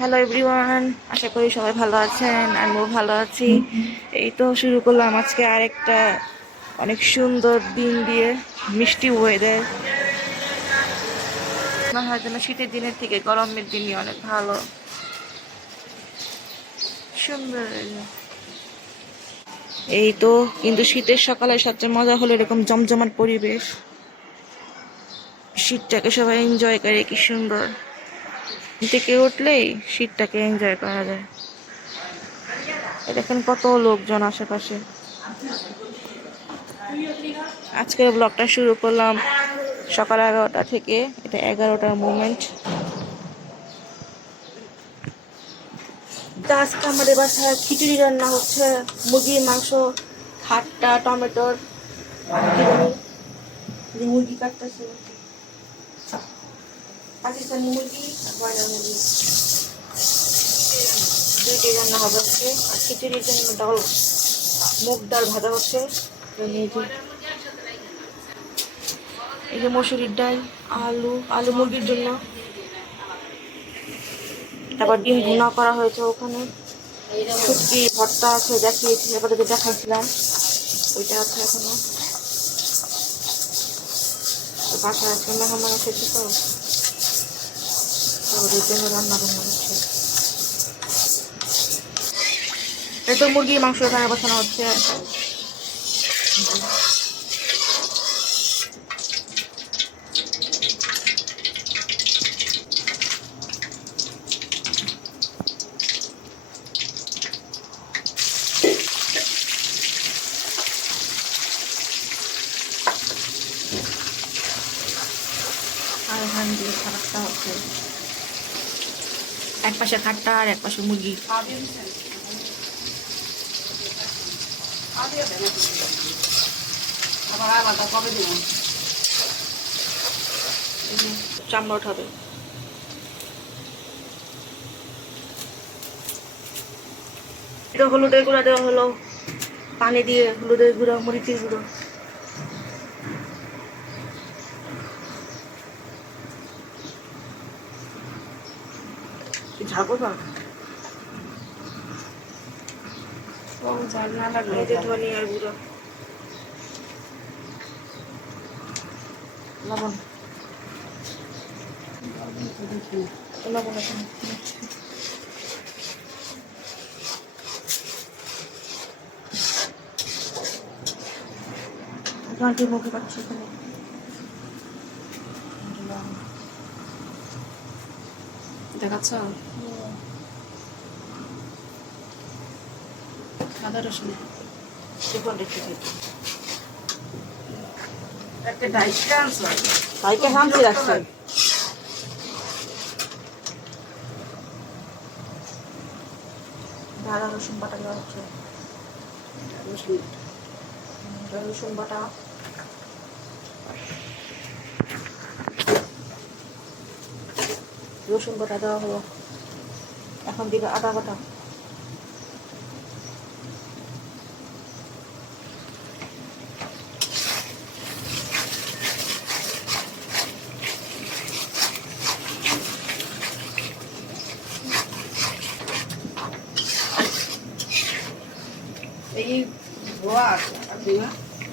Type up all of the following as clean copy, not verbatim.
Hello everyone, আশা করি সবাই ভালো আছেন। আমিও ভালো আছি। এই তো শুরু করলাম আজকে আরেকটা অনেক সুন্দর দিন দিয়ে, মিষ্টি ওয়েদার। মনে হয় যেন শীতের দিনের থেকে গরমের দিনই অনেক ভালো, সুন্দর। এই তো, কিন্তু শীতের সকালে সবচেয়ে মজা হলো এরকম জমজমাট পরিবেশ। শীতটাকে সবাই এনজয় করে, কি সুন্দর। থেকে উঠলেই শীতটাকে এনজয় করা যায়। দেখেন কত লোকজন আশেপাশে। আজকের ব্লগটা শুরু করলাম সকাল 11টা থেকে। এটা 11টার মোমেন্ট। আজকে আমাদের বাসায় খিচুড়ি রান্না হচ্ছে, মুরগির মাংস, খাট্টা, টমেটোর মুরগি কাটতেছে, পাকিস্তানি মুরগি আর ব্রয়লার মুরগি দুইটাই রান্না হবে আজকে। আর খিচুড়ির জন্য ডাল, মুগ ডাল ভাজা হচ্ছে। এই যে মসুরির ডাল, আলু আলু মুরগির জন্য, তারপর ডিম ভুনা করা হয়েছে। ওখানে শুটকি ভর্তা আছে, দেখিয়েছি, এবার দেখাইছিলাম, ওইটা আছে এখনো। বাসায় আজকে মেহমান এসেছে, তো ওদের জন্য রান্না বান্না হচ্ছে। এই তো মুরগির মাংস এখানে বসানো হচ্ছে। আর এখান দিয়ে খাবারটা হচ্ছে, এক পাশে খাট্টা আর এক পাশে মুরগি। চামড়া উঠাবে। এটা হলুদের গুঁড়া দেওয়া হলো, পানি দিয়ে হলুদের গুঁড়া, মরিচের গুঁড়ো। ঝাল না লাগলে ধনিয়ার গুঁড়ো, লবণ লবণ এখন মুখে পাচ্ছি এখানে। দেখাচ্ছ আদা রসুন ভাইকে শান্তি রাখছে। আদা রসুন বাটা দেওয়া হচ্ছে, রসুন বাটা, রসুন বাটা দেওয়া হলো। এখন দিবে আদা বাটা।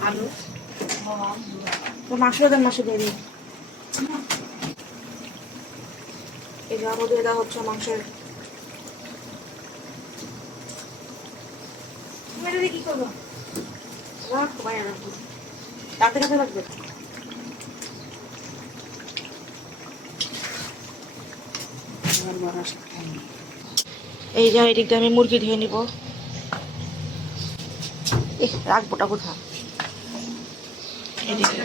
আলু তো মাংস দেন, মাংস দিয়ে দিই। এই যে আলু দিয়ে দেওয়া হচ্ছে মাংসের। কি করবো, রাখো বাইরে রাখবো, রাতে কাছে লাগবে। এই যে এদিক দিয়ে আমি মুরগি ধুয়ে নিব। রাখবোটা কোথা, এদিকে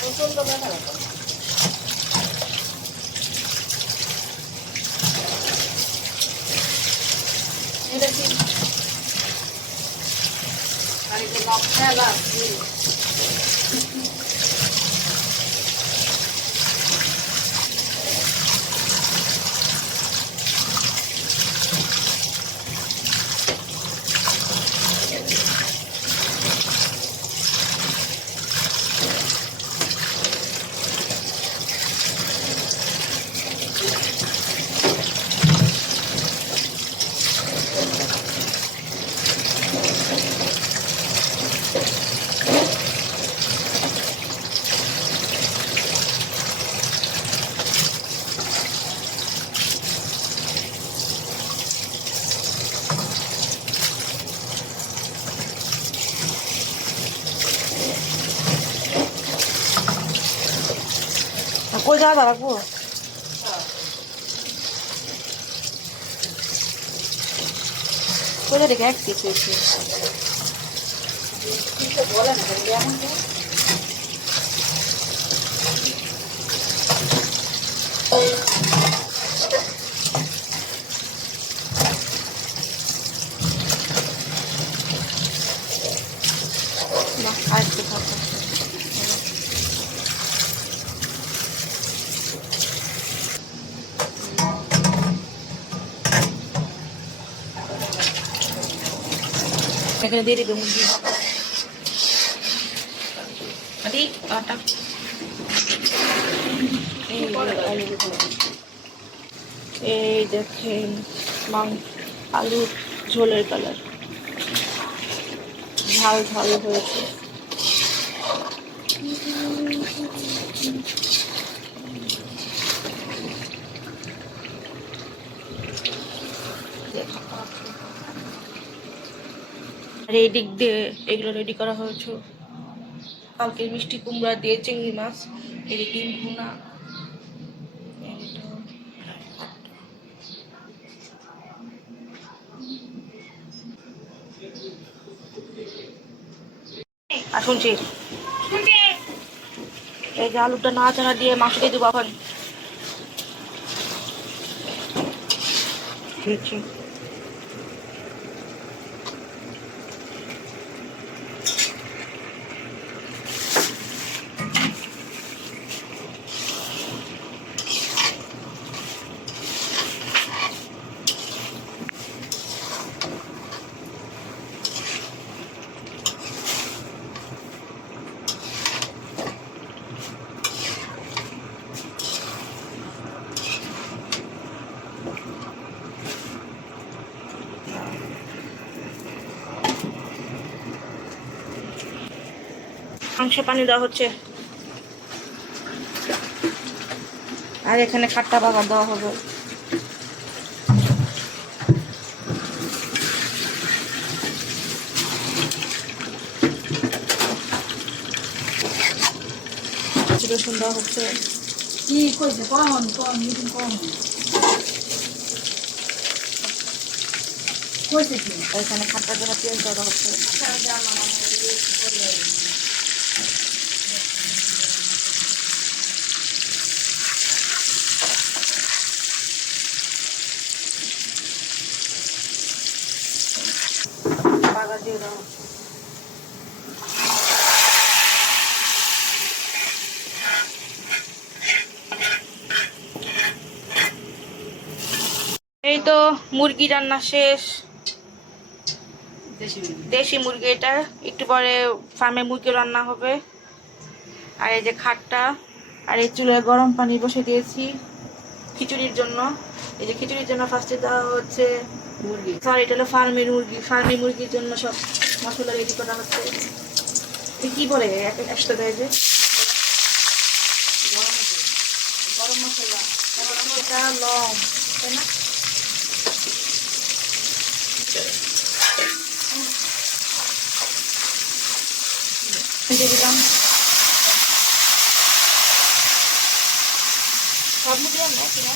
প্রচন্ড ব্যথা ব্যথা। এটা কি বাড়িতে খেলা কই যাওয়া রাখবো কোথায় রেখে এক কিছু বলে না আরেকটু থাকো এখানে দিয়ে দিবে মুরগি আদি আটা এই দেখেন আলুর ঝোলের কালার ঝাল ঝাল হয়েছে আর এই দিক দিয়ে এগুলো রেডি করা হয়েছে কালকে মিষ্টি কুমড়া দিয়ে চিংড়ি মাছ এদিকে ভুনা আর শুনছি এই যে আলুটা নাড়াচাড়া দিয়ে মাংস দিয়ে দেবো এখন দিচ্ছি মাংসে পানি দেওয়া হচ্ছে আর এখানে খাট্টা বাগার দেওয়া হবে রসুন দেওয়া হচ্ছে কি কইছে কখন মিটিং কখন কইছে কি এখানে খাট্টা জন্য পেঁয়াজ দেওয়া হচ্ছে বাগার দিয়ে দেওয়া হচ্ছে এই তো মুরগি রান্না শেষ দেশি মুরগি এটা একটু পরে ফার্মে মুরগি রান্না হবে আর এই যে খাটটা আর এই চুলায় গরম পানি বসে দিয়েছি খিচুড়ির জন্য এই যে খিচুড়ির জন্য ফার্স্টে দেওয়া হচ্ছে মুরগি সরি এটা হলো ফার্মি মুরগির জন্য সব মশলা রেডি করা হচ্ছে কি বলে একসাথে দেয় যে গরম মশলা এটা লং তাই না দিয়ে দিলাম সব দিলাম না কিনা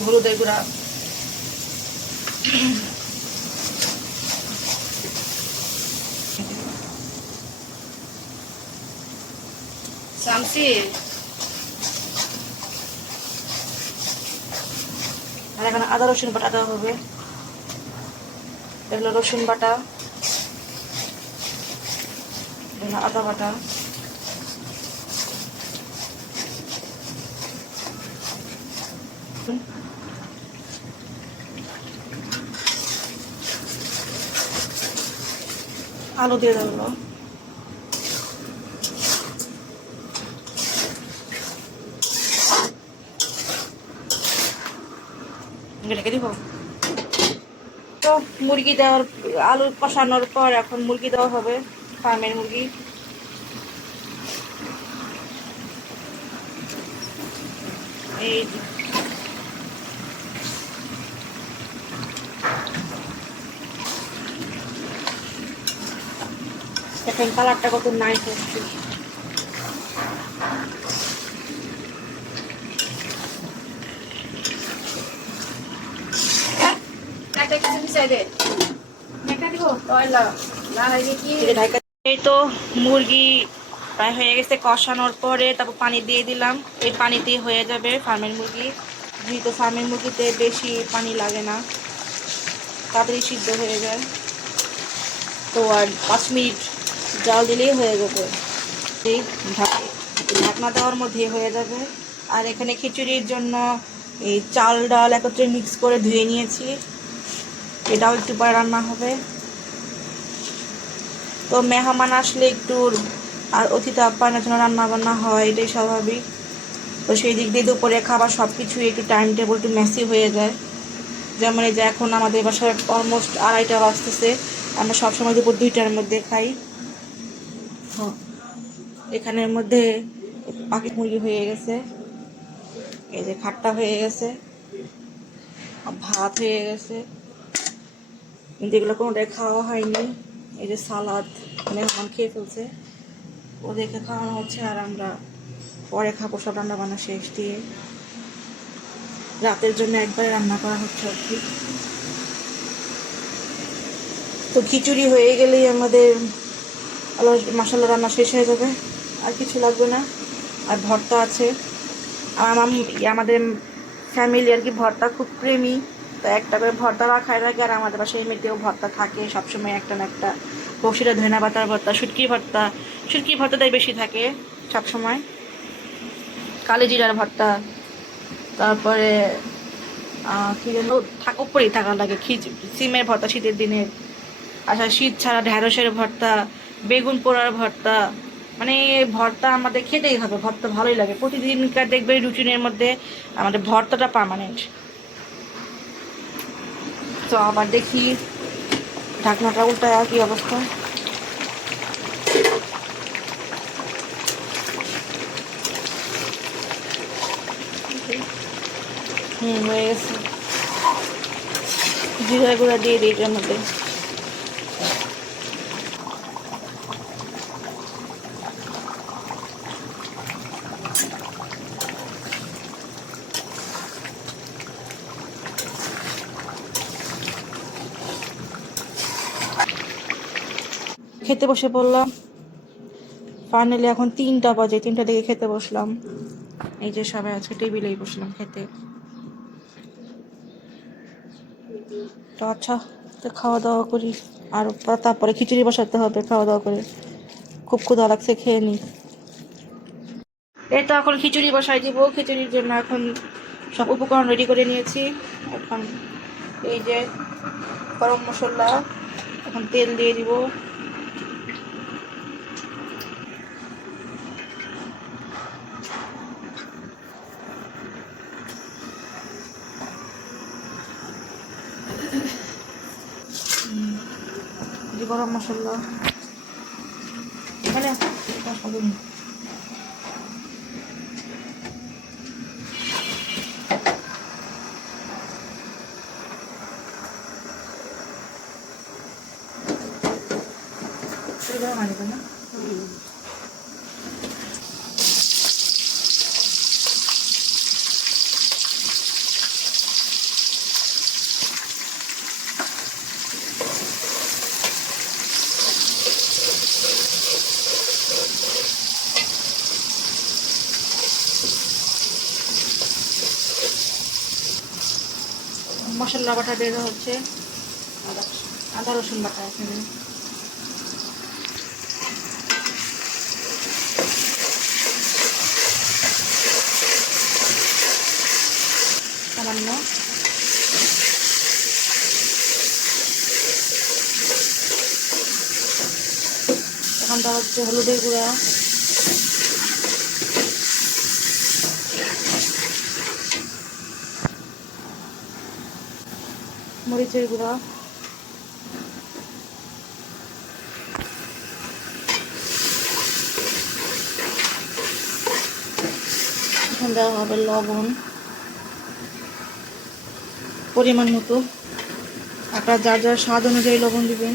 হলুদের গুঁড়া শামসি আর এখানে আদা রসুন বাটা দেওয়া হবে এগুলো রসুন বাটা এগুলো আদা বাটা আলু দিয়ে দেবো রেখে দিব তো মুরগি দেওয়ার আলু কষানোর পর এখন মুরগি দেওয়া হবে ফার্মের মুরগি এই যে দেখেন কালারটা কত নাইস হচ্ছে। একটা কিছু মিশাই দে। একটা দিব তয়লা লাগাই দিয়ে কি এই যে ঢাকা, এই তো মুরগি প্রায় হয়ে গেছে। কষানোর পরে তারপর পানি দিয়ে দিলাম। এই পানিতেই হয়ে যাবে ফার্মের মুরগি, যেহেতু ফার্মের মুরগিতে বেশি পানি লাগে না, তাড়াতাড়ি সিদ্ধ হয়ে যায়। তো আর 5 মিনিট জাল দিলেই হয়ে যাবে। এই ঢাকনা দেওয়ার মধ্যে হয়ে যাবে। আর এখানে খিচুড়ির জন্য এই চাল ডাল একত্রে মিক্স করে ধুয়ে নিয়েছি, এটাও একটু পরে রান্না হবে। তো মেহমান আসলে একটু আর অতিথি আপ্যায়নের জন্য রান্না বান্না হয়, এটাই স্বাভাবিক। তো সেই দিক দিয়ে দুপুরে খাবার সব কিছুই একটু টাইম টেবিল একটু মেসি হয়ে যায়। যেমন এই যে এখন আমাদের বাসায় অলমোস্ট 2:30 বাজতেছে, আমরা সবসময় দুপুর 2টার মধ্যে খাই। এখানের মধ্যে পাখি মুরগি হয়ে গেছে, এই যে খাট্টা হয়ে গেছে, ভাত হয়ে গেছে, যেগুলো কোনোটাই খাওয়া হয়নি। এই যে সালাদ মেহমান খেয়ে ফেলছে, ওদেরকে খাওয়ানো হচ্ছে আর আমরা পরে খাবো সব রান্না বান্না শেষ দিয়ে। রাতের জন্য একবারে রান্না করা হচ্ছে আর কি। তো খিচুড়ি হয়ে গেলেই আমাদের মশলা রান্না শেষ হয়ে যাবে, আর কিছু লাগবে না। আর ভর্তা আছে, আর আমাদের ফ্যামিলি আর কি ভর্তা খুব প্রেমী। তো একটা করে ভর্তা রাখায় লাগে, আর আমাদের বাসায় এমনিতেও ভর্তা থাকে সবসময় একটা না একটা। বসিরা ধনা পাতার ভর্তা, শুটকি ভর্তাটাই বেশি থাকে সবসময়। কালি জিরার ভর্তা, তারপরে কি যেন উপরেই থাকা লাগে সিমের ভর্তা শীতের দিনে। আচ্ছা, শীত ছাড়া ঢ্যাঁড়সের ভর্তা, বেগুন পোড়ার ভর্তা, মানে ভর্তা আমাদের খেতেই হবে। ভর্তা ভালোই লাগে, প্রতিদিনকার দেখবে রুটিনের মধ্যে আমাদের ভর্তাটা পার্মানেন্ট। তো আবার দেখি ঢাকনাটা উল্টায় আর কি অবস্থা। হয়ে গেছে। জিরা গুঁড়া দিয়ে দিই এটার মধ্যে। খেতে বসে পড়লাম। ফাইনালি এখন 3টা বাজে, 3টা দিকে খেতে বসলাম। এই যে সবাই আজকে টেবিলেই বসলাম খেতে। তো আচ্ছা, তো খাওয়া দাওয়া করি, আর তারপরে খিচুড়ি বসাতে হবে খাওয়া দাওয়া করে। খুব ক্ষুধা লাগছে, খেয়ে নিই। এই তো এখন খিচুড়ি বসাই দিব। খিচুড়ির জন্য এখন সব উপকরণ রেডি করে নিয়েছি। এখন এই যে গরম মশলা, এখন তেল দিয়ে দিব। গরম মশলা মানে না মশলা বাটা দিয়ে দেওয়া হচ্ছে। আদা আদা রসুন বাটা এখানে সামান্য। এখন দেওয়া হচ্ছে হলুদের গুঁড়া, মরিচের গুঁড়া, এখন দেওয়া হবে লবণ, পরিমাণ মতো, আপনারা যার যার স্বাদ অনুযায়ী লবণ দিবেন।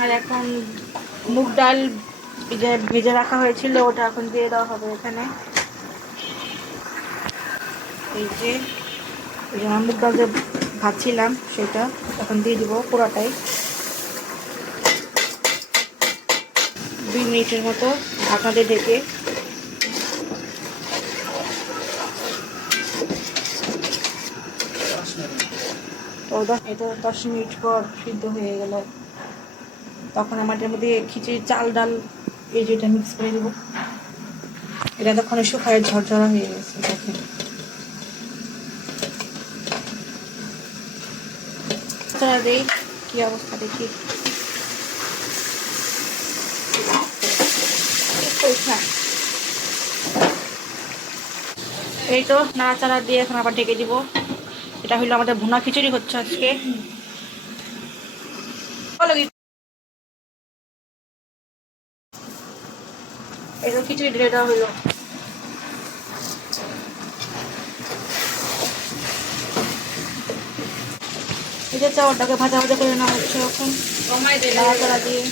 আর এখন মুগ ডাল ভেজে রাখা হয়েছিল, ওটা এখন দিয়ে দেওয়া হবে এখানে। এই যে মুগ ডাল যে ভাজছিলাম সেটা এখন দিয়ে দিব পুরোটাই। 2 মিনিটের মতো ঢাকনা দিয়ে ঢেকে এটা 10 মিনিট পর সিদ্ধ হয়ে গেল। তখন আমাদের মধ্যে খিচুড়ি চাল ডাল এই যেটা মিক্স করে দেবো। এটা তখন শুকায় ঝরঝরা হয়ে গেছে। দেখেন দেই কি অবস্থা দেখি। এই তো নাড়াচাড়া দিয়ে এখন আবার ঢেকে দিব। এটা হইলো আমাদের ভুনা খিচুড়ি হচ্ছে আজকে। এই তো খিচুড়ি ঢেলে দেওয়া হইলো। এই যে চাউলটাকে ভাজা ভাজা করে নেওয়া হচ্ছে এখন নাড়াচাড়া দিয়ে।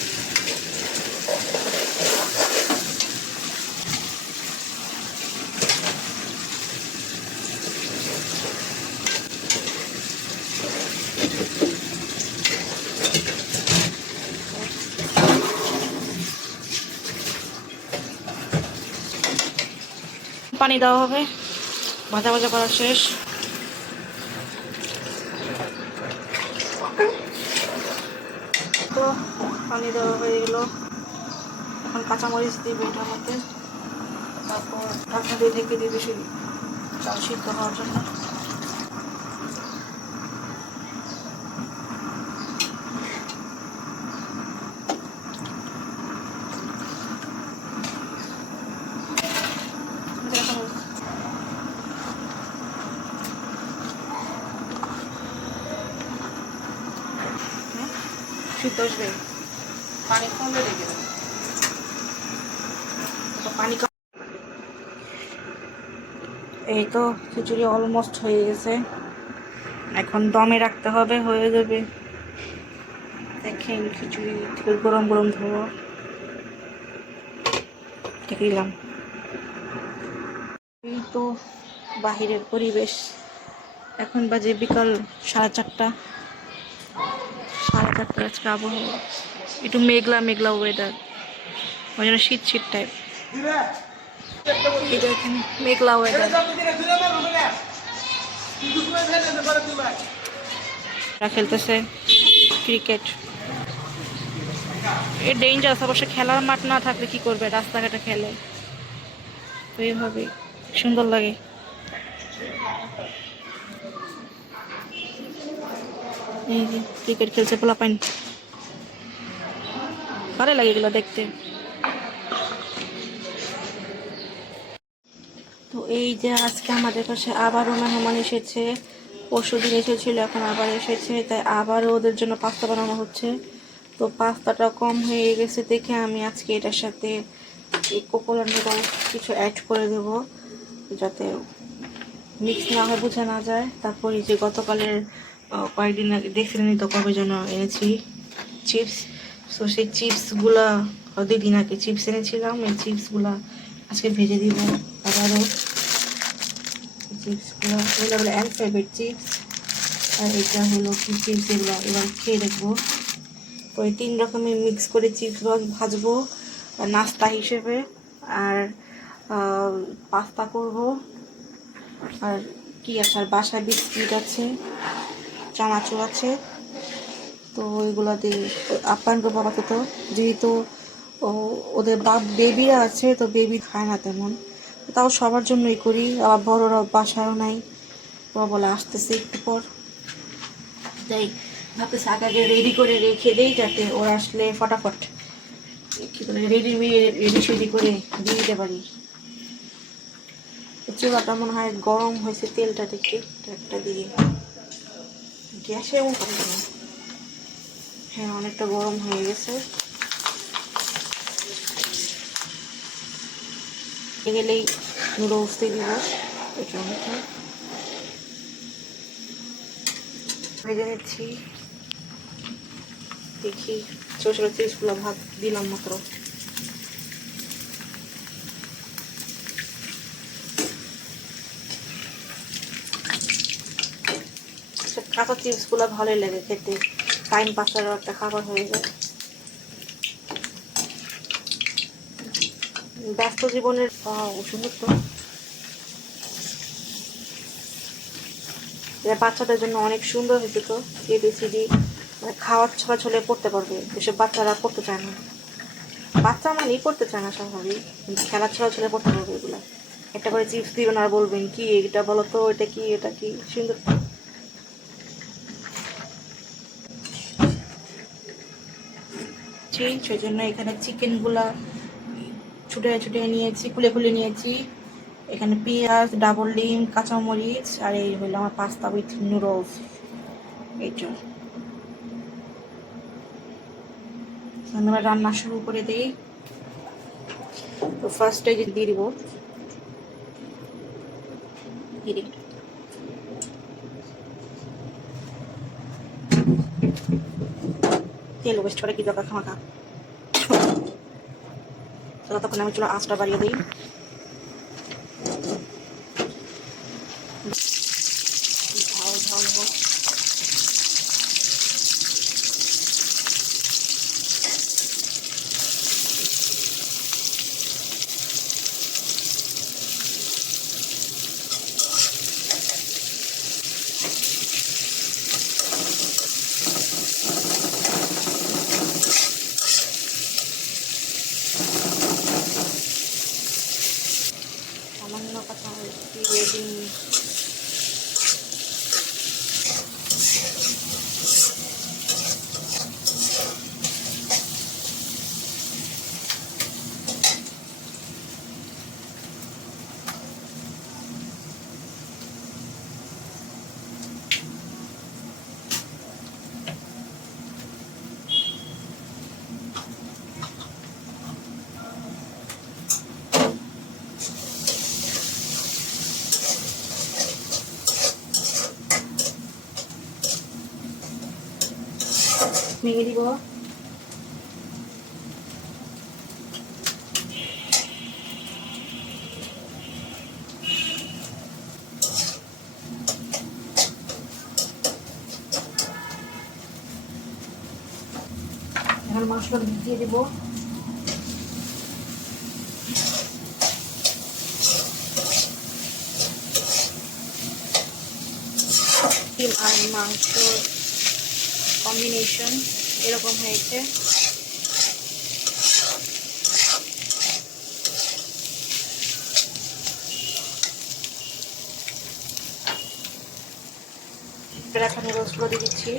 পানি দেওয়া হবে, ভাজা ভাজা করা শেষ। তো পানি দেওয়া হয়ে গেল, এখন কাঁচামরিচ দিবে এটার মধ্যে। তারপর ঢাকনা দিয়ে ঢেকে দিবে শুধু চাল সিদ্ধ হওয়ার জন্য। সিদ্ধ আসবে, পানি কমবে রেখে দেবে। পানি এই তো খিচুড়ি অলমোস্ট হয়ে গেছে, এখন দমে রাখতে হবে, হয়ে যাবে। দেখেন খিচুড়ি গরম গরম ধোয়া ঢেকে দিলাম। এই তো বাহিরের পরিবেশ, এখন বাজে বিকাল 4:30। 4:30 আজকে আবহাওয়া একটু মেঘলা মেঘলা ওয়েদার, ওই জন্য শীত শীত টাইপ। এই দেখেন মেঘলা ওয়েদার। খেলতেছে ক্রিকেট। এ ডেঞ্জারাস, অবশ্য খেলার মাঠ না থাকলে কি করবে, রাস্তাঘাটে খেলে তো এইভাবে সুন্দর লাগে। এই যে ক্রিকেট খেলছে পোলাপাইন, ভালো লাগে এগুলো দেখতে। তো এই যে আজকে আমাদের কাছে আবারও মেহমান এসেছে, পরশুদিন এসেছিল, এখন আবার এসেছে, তাই আবারও ওদের জন্য পাস্তা বানানো হচ্ছে। তো পাস্তাটা কম হয়ে গেছে দেখে আমি আজকে এটার সাথে এই কোকোলা নুডলস কিছু অ্যাড করে দেবো, যাতে মিক্স না হয়, বোঝা না যায়। তারপর এই যে গতকালের কয়েকদিন আগে দেখছিলেন তো কবে যেন এনেছি চিপস, তো সেই চিপসগুলা 2 দিন আগে চিপস এনেছিলাম, এই চিপসগুলা আজকে ভেজে দিব আবারও। চিপসগুলো এগুলো হলো অ্যালফাবেট চিপস, আর এটা হলো কি চিপস, এগুলো এবার খেয়ে দেখবো। তো এই 3 রকমের মিক্স করে চিপসগুলো ভাজবো নাস্তা হিসেবে। আর পাস্তা করব, আর কি আছে, আর বাসায় বিস্কিট আছে, চানাচুর আছে। তো ওইগুলো দিয়ে আপ্যায়ন করবো আপাতত, যেহেতু ওদের বেবিরা আছে, তো বেবি খায় না তেমন, তাও সবার জন্যই করি। আবার বড়রা বাসায়ও নাই, ওরা বলে আসতেছে একটু পর, তাই ভাবতেছি আগে রেডি করে রেখে দেই, যাতে ওরা আসলে ফটাফট কী করে রেডি সেডি করে দিয়ে দিতে পারি। চুলাটা মনে হয় গরম হয়েছে, তেলটা দেখি একটা দিয়ে গ্যাসে এমন করে না, হ্যাঁ অনেকটা গরম হয়ে গেছে। মেখে গেলেই নুডলস দিয়ে দিব এটার মধ্যে। ভেজে নিচ্ছি, দেখি ছোটো ছোটো চিপসগুলো ভাগ দিলাম মাত্র। কাঁচা চিপসগুলো ভালোই লাগে খেতে, টাইম পাসেরও একটা খাবার হয়ে যায়। ব্যস্ত জীবনের সুন্দর তো, এটা বাচ্চাদের জন্য অনেক সুন্দর হয়েছে তো। ABCD মানে খাওয়ার ছড়া ছড়ে পড়তে পারবে, এসব বাচ্চারা পড়তে চায় না। বাচ্চা মানেই পড়তে চায় না স্বাভাবিক, কিন্তু খেলার ছড়া ছড়ে পড়তে পারবে এগুলা। একটা করে চিপস দিবেন আর বলবেন কি এটা বলো তো, এটা কি, এটা কি সুন্দর। সেই জন্য এখানে চিকেনগুলা ছুটে ছুটে নিয়েছি, খুলে খুলে নিয়েছি। এখানে পেঁয়াজ, ডাবল ডিম, কাঁচামরিচ, আর এই হলো আমার পাস্তা উইথ নুডলস। এইটা আমরা রান্না শুরু করে দিই। তো ফার্স্টে যে দিয়ে দিব তেল, ওয়েস্ট করে কি দরকার খামাখা। তখন আমি চলো আঁচটা বাড়িয়ে দিই। ঝাল ঝাল হোক। সামান্য কথা দিয়ে দিন। ভেঙে দিব। এখন মশলা দিয়ে দিব। ডিম আর মাংস কম্বিনেশন এরকম হয়েছে। এখন রোস্টগুলো দিয়ে দিচ্ছি।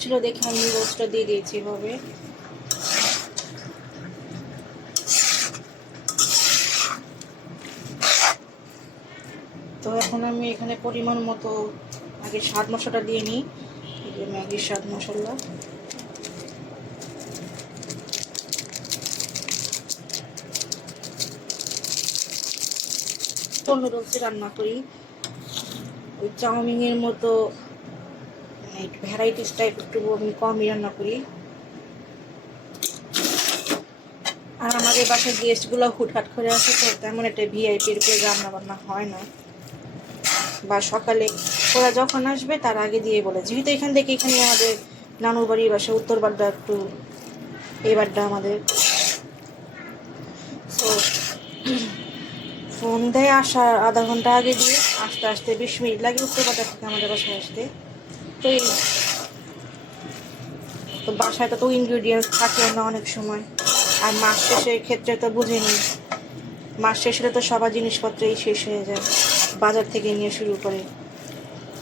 ছিল দেখে আমি রোস্টটা দিয়ে দিয়েছি এভাবে। তো এখন আমি এখানে পরিমাণ মতো আগে স্বাদ মশলাটা দিয়ে নিই। এই যে ম্যাগির স্বাদ মশলা, নুডলসে রান্না করি ওই চাউমিনের মতো, একটু ভ্যারাইটিস টাইপ একটু আমি কমই রান্না করি। আর আমাদের বাসায় গেস্টগুলো হুটহাট করে আসে, তো তেমন একটা ভিআইপির উপরে রান্না বান্না হয় না। বা সকালে ওরা যখন আসবে তার আগে দিয়ে বলে, যেহেতু এখান থেকে এখানে আমাদের নানুর বাড়ির বাসা উত্তর বাড্ডা, একটু এই বাড্ডা আমাদের। তো ফোন দেয় আসার আধা ঘন্টা আগে দিয়ে, আসতে আসতে 20 মিনিট লাগে উত্তর বাড্ডা থেকে আমাদের বাসায় আসতে। তো এই তো বাসায় তো ইনগ্রিডিয়েন্টস থাকে না অনেক সময়। আর মাস শেষের ক্ষেত্রে তো বুঝিনি, মাস শেষ হলে তো সবার জিনিসপত্রই শেষ হয়ে যায়, বাজার থেকে নিয়ে শুরু করে।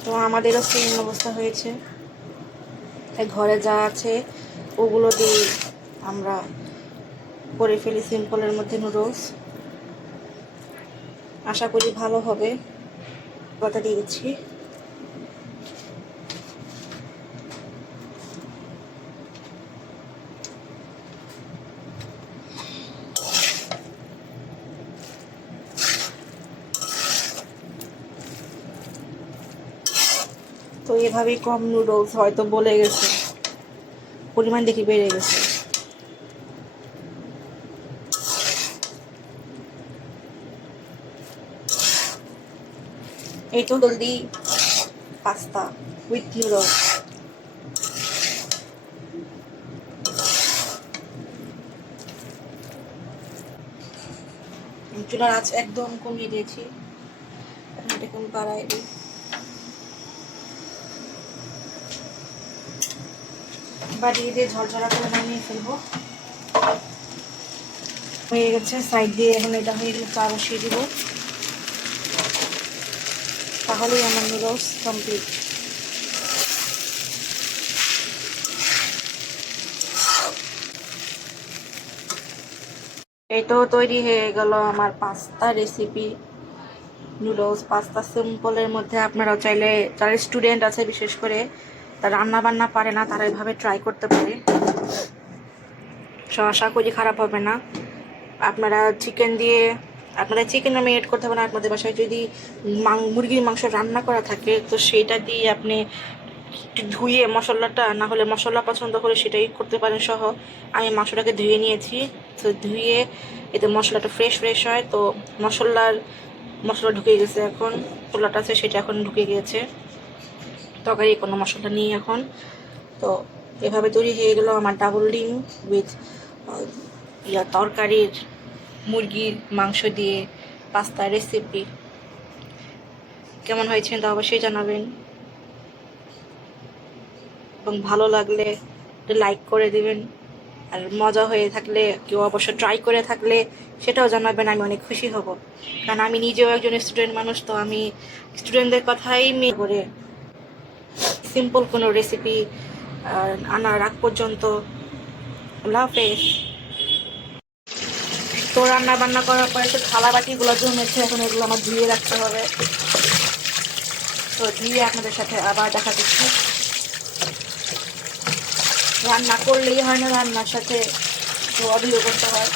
তো আমাদেরও সেম অবস্থা হয়েছে। ঘরে যা আছে ওগুলো দিয়ে আমরা করে ফেলি সিম্পলের মধ্যে নুডলস। আশা করি ভালো হবে। পাতা দিয়ে দিচ্ছি। তো এভাবেই কম নুডলস হয়তো বলে গেছে, পরিমাণ দেখি বেড়ে গেছে। এই তো হেলদি পাস্তা উইথ নুডলস। চুলার আঁচ একদম কমিয়ে দিয়েছি, এখন এটাকে আমি বাড়াই দিই। বাড়িয়ে দিয়ে ঝরঝরা করে নামিয়ে ফেলবো। হয়ে গেছে সাইড দিয়ে, এখন এটা হয়ে গেলে চা বসিয়ে দিব, তাহলেই আমার নুডলস কমপ্লিট। এই তো তৈরি হয়ে গেল আমার পাস্তা রেসিপি, নুডলস পাস্তা। সিম্পলের মধ্যে আপনারাও চাইলে, যারা স্টুডেন্ট আছে বিশেষ করে, তারা রান্না বান্না পারে না, তারা এভাবে ট্রাই করতে পারে। আশা করি খারাপ হবে না। আপনারা চিকেন দিয়ে, আপনারা চিকেন ম্যারিনেট করতে পারেন। আপনাদের বাসায় যদি মুরগির মাংস রান্না করা থাকে, তো সেটা দিয়ে আপনি একটু ধুয়ে মশলাটা, না হলে মশলা পছন্দ করে সেটাই করতে পারেন সহ। আমি মাংসটাকে ধুয়ে নিয়েছি, তো ধুয়ে এতে মশলাটা ফ্রেশ হয়। তো মশলা ঢুকে গেছে, এখন পোলাটা আছে সেটা এখন ঢুকে গিয়েছে তরকারি, কোনো মশলা নেই এখন। তো এভাবে তৈরি হয়ে গেল আমার ডাবল ডিম উইথ তরকারির মুরগির মাংস দিয়ে পাস্তা রেসিপি। কেমন হয়েছে তা অবশ্যই জানাবেন, এবং ভালো লাগলে লাইক করে দিবেন। আর মজা হয়ে থাকলে, কেউ অবশ্য ট্রাই করে থাকলে সেটাও জানাবেন, আমি অনেক খুশি হব। কারণ আমি নিজেও একজন স্টুডেন্ট মানুষ, তো আমি স্টুডেন্টদের কথাই মেয়ে করে সিম্পল কোনো রেসিপি আনার আগ পর্যন্ত। আল্লাহ হাফেজ। তো রান্না বান্না করার পরে তো থালা বাটিগুলো জমেছে, এখন এগুলো আমার ধুয়ে রাখতে হবে। তো ধুয়ে আপনাদের সাথে আবার দেখা দিচ্ছি। রান্না করলেই হয় না, রান্নার সাথে তো অভিযোগ করতে হয়,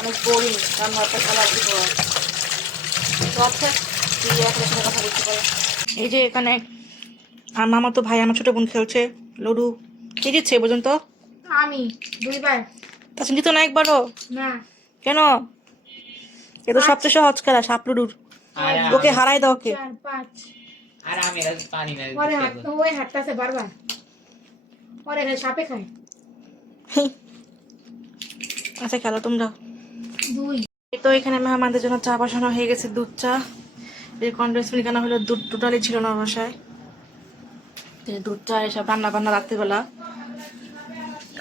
অনেক বোরিং রান্নাটা খেলা দিতে হয়। তো আচ্ছা, ধুয়ে আপনাদের সাথে কথা বলতে পারে। এই যে এখানে আমার মামা তো ভাই, আমার ছোট বোন খেলছে লুডু। কে দিচ্ছে পর্যন্ত? আমি 2 বার। তা চিন্তিত না একবারও? না। কেন? এ তো সবচেয়ে সহজ খেলা সাপ লুডুর, ওকে হারাই দাও। ওকে 4 5 আর আমি পানি না ওরে হাত, ওই হাতটাছে বারবার ওরে খায়, সাপে খায়। আচ্ছা খেলো তোমরা। 2 এই তো এখানে মেহমানদের জন্য চা বসানো হয়ে গেছে, দুধ চা। এই কন্ডেন্স মিল্ক আনা হলো, দুধ টোটালি ছিল না বাসায়। তো এই দুধ চা এসব রান্না বান্না রাত্রিবেলা।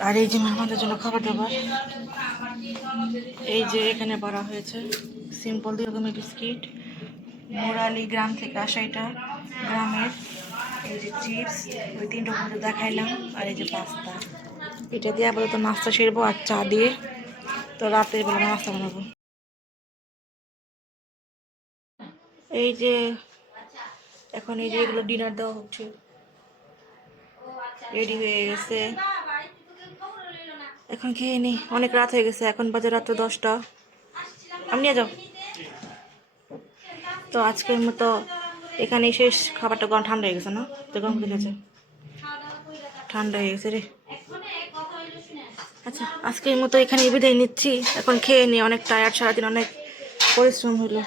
আর এই যে মেহমানদের জন্য খাবার দাবার, এই যে এখানে করা হয়েছে সিম্পল 2 রকমের বিস্কিট, মোরালি গ্রাম থেকে আসা, এটা গ্রামের। এই যে চিপস, ওই 3 রকম দেখাইলাম। আর এই যে পাস্তা, এটা দিয়ে আপাতত নাস্তা সেরবো আর চা দিয়ে। তো রাতের বেলা নাস্তা বানাবো। এই যে এখন এই যে এগুলো ডিনার দেওয়া হচ্ছে, রেডি হয়ে গেছে। এখন খেয়ে নি, অনেক রাত হয়ে গেছে, এখন বাজে রাত্র 10টা। আমি নিয়ে যাও। তো আজকের মতো এখানেই শেষ। খাবারটা গরম ঠান্ডা হয়ে গেছে না? তো গরম করে গেছে, ঠান্ডা হয়ে গেছে রে। আচ্ছা, আজকের মতো এখানে বিদায় নিচ্ছি। এখন খেয়ে নি, অনেক টায়ার্ড, সারাদিন অনেক পরিশ্রম হলো।